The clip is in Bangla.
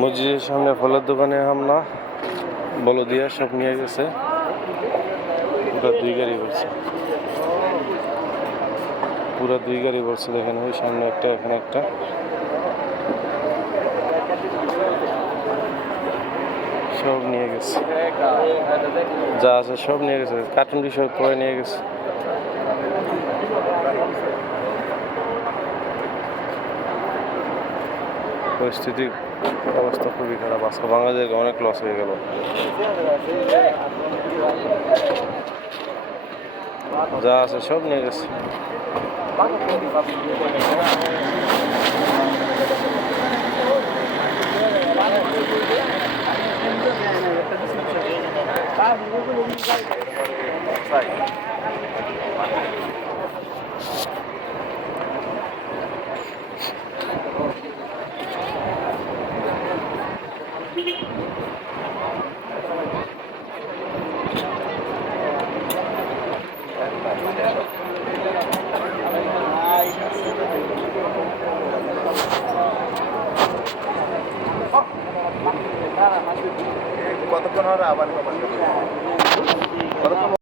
মসজিদের সামনে ফলের দোকানে হামলা, বলদিয়া সব নিয়ে গেছে। পুরা 2 গাড়ি করছে, পুরা 2 গাড়ি করছে। দেখেন ওই সামনে একটা, এখানে একটা। সব নিয়ে গেছে, যা আছে সব নিয়ে গেছে। কার্টুন সব পরে নিয়ে গেছে। পরিস্থিতি অবস্থা খুবই খারাপ। আজকে বাংলাদেশে অনেক লস হয়ে গেল। যা আছে সব নিয়ে গেছে। কতক্ষণ হবে আবার